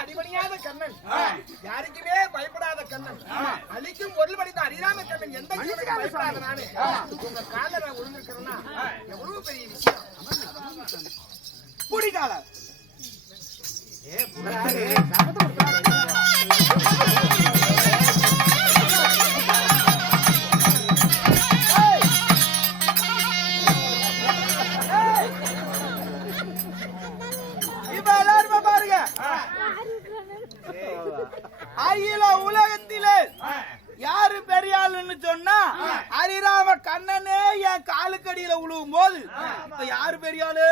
அடிபணியாத கண்ணன், யாருக்குமே பயப்படாத கண்ணன், அழிக்கும் பொருள் படித்த அறியாம கண்ணன், எந்த பயப்படாத நானு உங்க கால நான் விழுந்திருக்கிறேன்னா எவ்வளவு பெரிய விஷயம். குடிகால அகில உலகத்திலே யாரு பெரியாளுன்னு சொன்னா ஹரிராம கண்ணனே என் காலுக்கடியில விழுவும் போது இப்ப யாரு பெரியாளு?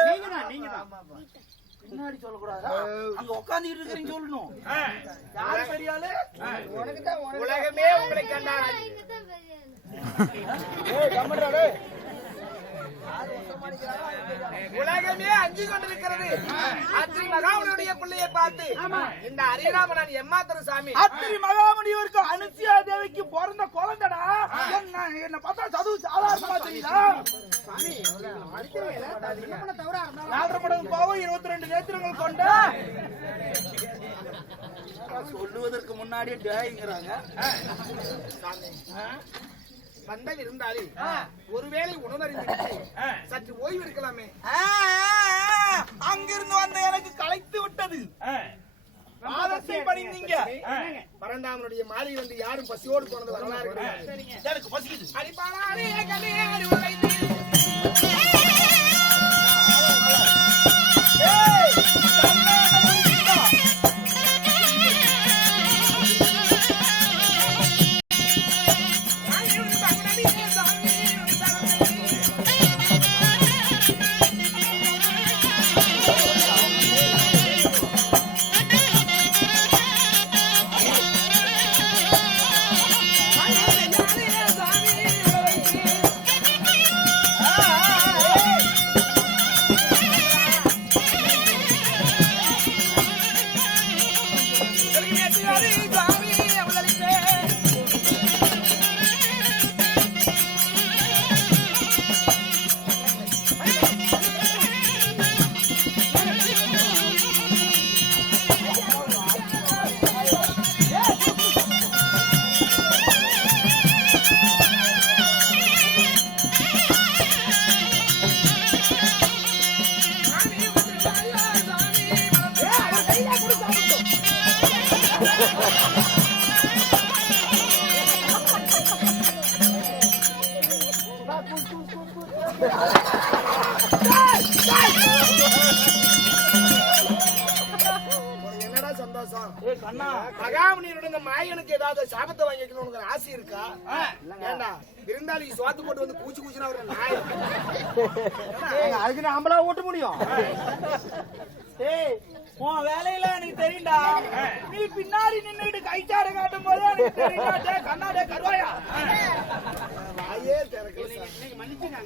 முன்னாடி சொல்லக்கூடாதா? அங்க உட்கார்ந்துட்டு இருக்கிறீங்க சொல்லணும். யாரு பெரியாளு? உலகமே உங்களை கண்டாரா? உலகமே அஞ்சு கொண்டிருக்கிறது. அத்திரி மகாமுனியுடைய பிள்ளையை பார்த்து இந்த ஹரிராமன் எம்மாத்திர சாமி, அத்திரி மகாமுனிவருக்கு அனுசியா தேவிக்கு பிறந்த குழந்தைடா. என்ன பார்த்தா சதுவு சாதாரணமா தெரியுதா? 4 மடங்கு பாவம் 22 நேத்திரங்கள் கொண்ட சொல்லுவதற்கு முன்னாடியே டேய்ங்கிறாங்க. வந்த விருந்தாளி ஒருவேளை உணவறிந்து சற்று ஓய்வு இருக்கலாமே. அங்கிருந்து வந்த எனக்கு களைத்து விட்டது. பரந்தாமனுடைய மாலை வந்து யாரும் பசியோடு போனது வரலாறு கிடையாது. எனக்கு பசிக்குது. அடிப்பாளே கண்ணே என்னடா சந்தோஷம்? மகாமுனியோட மாயனுக்கு ஏதாவது சாபத்தை வாங்கி வைக்கணும்னு ஆசை இருக்கா? ஏண்டா விருந்தாளிக்கு சோத்து போட்டு வந்து கூச்சு கூச்சுனா ஒரு நாய் அதுக்கு நம்மளா ஓட்ட முடியும்? உன் வேலையில எனக்கு தெரியும்டா. நீ பின்னாடி நின்னுட்டு கைச்சாட காட்டும் போது எனக்கு தெரியும்டா. கண்ணாடே கருவாயா வாயே திறக்கல. மன்னிச்சுங்க,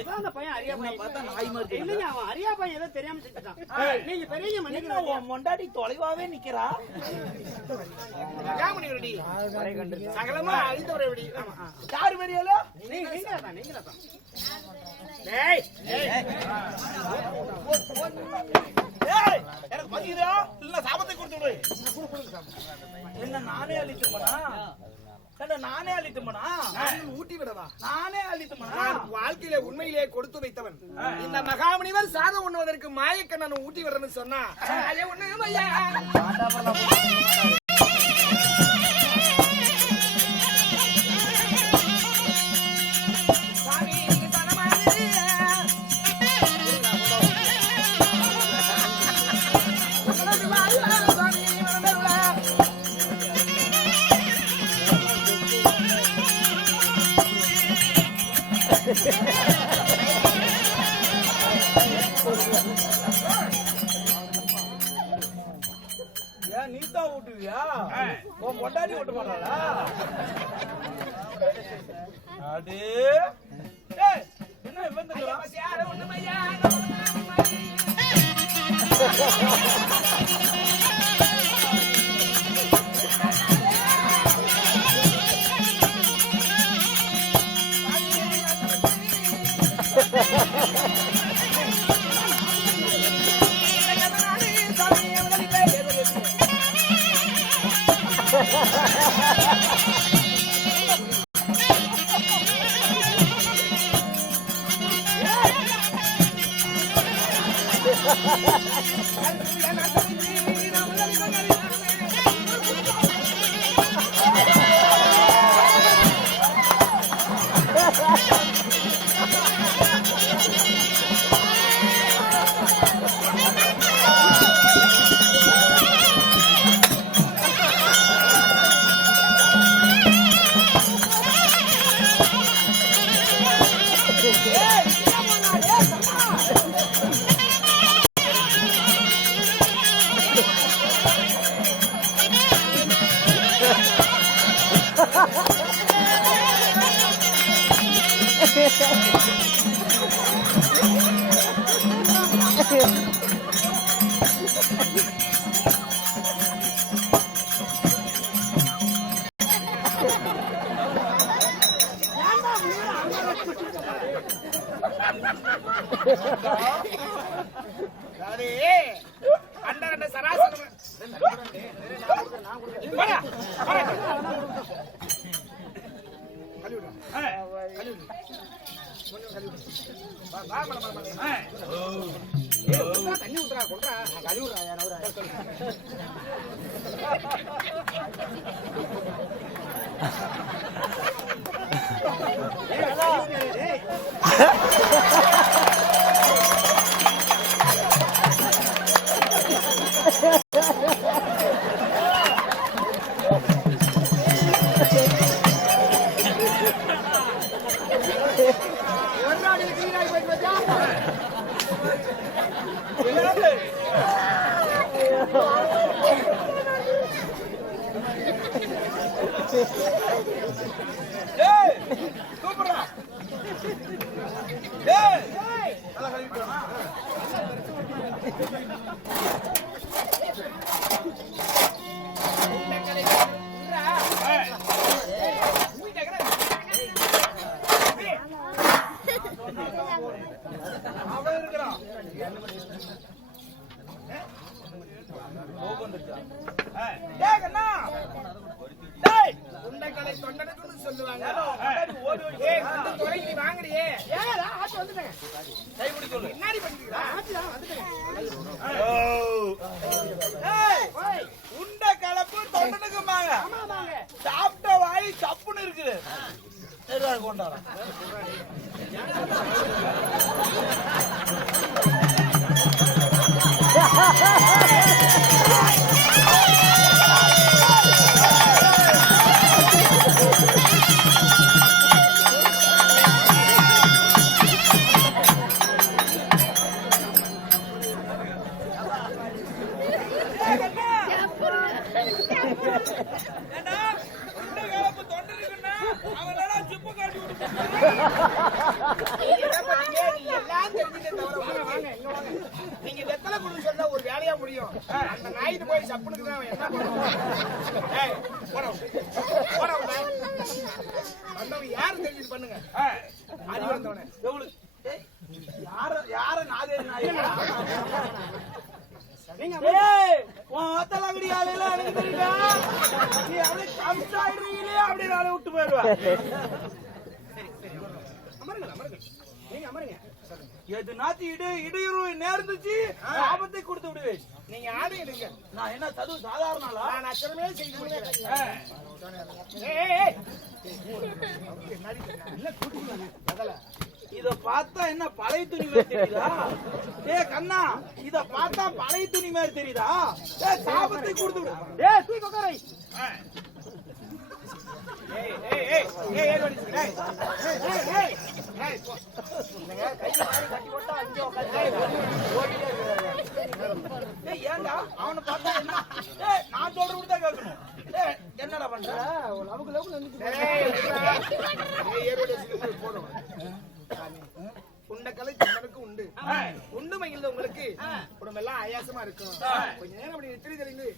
ஏதோ அந்த பையன் அரியா பையன் பார்த்தா நாய் மாதிரி இல்லைங்க. அவன் அரியா பையன் ஏதோ தெரியாம செஞ்சுட்டான். நீங்க பெரிய மன்னிக்கணும். உன் மொண்டாடி தொலைவாவே நிக்கிறா. மகாமுனியோடி சகலமா அழிந்தவரை எப்படி? யாரு பெரியாலோ? நீங்களா தான். டேய் எனக்கு பசிக்குதா? இல்ல சாபத்தை கொடுத்து என்ன நானே அழித்துமனா? நானே அழித்துமனா? ஊட்டி விடவா? நானே அழித்துமனா? வாழ்க்கையில உண்மையிலே கொடுத்து வைத்தவன். இந்த மகாமுனிவர் சாதம் உண்ணுவதற்கு மாயக்கண்ணன் ஊட்டி விடுறேன்னு சொன்னா அதே ஒண்ணு ஏன் நீதா ஊட்டுவியா? உன் பொண்டாடி ஊட்ட மாட்டாளா? அது என்ன இவன் அண்டரண்ட சராசரம் தண்ணி ஊத்துறா கொள்றா கழுவுறா யாராவது கூப்பிடுறா அவன் இருக்கிறான் உண்டைகளை தொண்டனுக்கு சொல்லுவாங்க. வாங்கடியே என்னடி பண்ணிக்கிறா உண்டை கலப்பு தொண்டனுக்குமாங்க. சாப்பிட்ட வாய் சப்புன்னு இருக்குது. கொண்டாட நீங்க வெத்தலை குடுன்னு சொன்னா ஒரு வேலையா முடியும். அந்த நாயிட்டு போய் சப்புனுக்கு தான் என்ன பண்ணுவோம். யாரு தெரிஞ்சு பண்ணுங்க. அது வந்தவன யார நாதேரி நாய் விட்டு போயிடுவா. நீங்க அமருங்க. எது நாத்தி இடையூறு நேர்ந்துச்சு ஆபத்தை கொடுத்து விடுவேன். நீங்க ஆடுங்க. நான் என்ன சதுவு சாதாரண நான் அச்சரமே செய்து முடிக்கிறேன். இத பார்த்தா என்ன பழைய துணி மாதிரி தெரியுதா? கண்ணா இத பார்த்தா பழைய துணி மாதிரி தெரியுதா? சாபத்தை கொடுத்து விடு. தூக்கி உட்காரை. ஏன்டா அவனை பார்த்தா என்ன நான் சொல்றேன் தான் கேட்கணும். என்னடா பண்ற? உண்டக்கலை தந்தனுக்கு உண்டு. உண்டு மகிழ்ந்த உங்களுக்கு உடம்பு எல்லாம் ஆயாசமா இருக்கும். கொஞ்ச நேரம் அப்படி எத்திரி தெரிந்து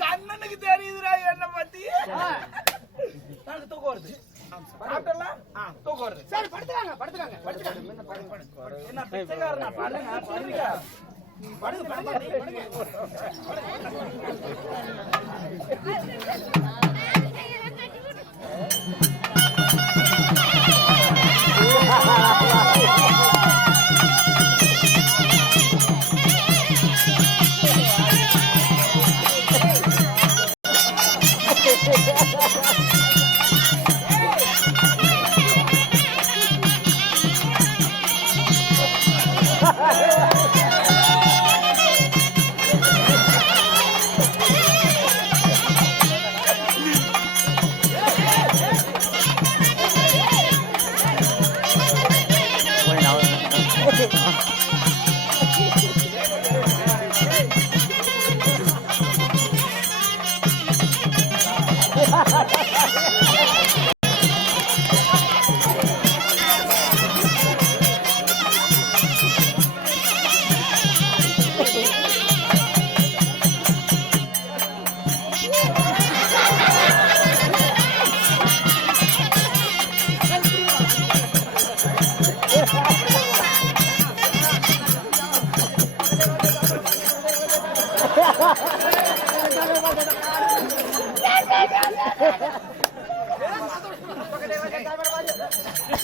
கண்ணனுக்கு தெரியுதுடா என்ன பத்தி. தூக்கம் வருது. தூக்கம் வருது. சரி படுத்துறாங்க படுத்துறாங்க. என்ன பிச்சைக்காரனா? பாருங்க பாருங்க. படுங்க படுங்க.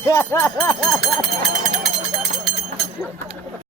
Ha ha ha ha!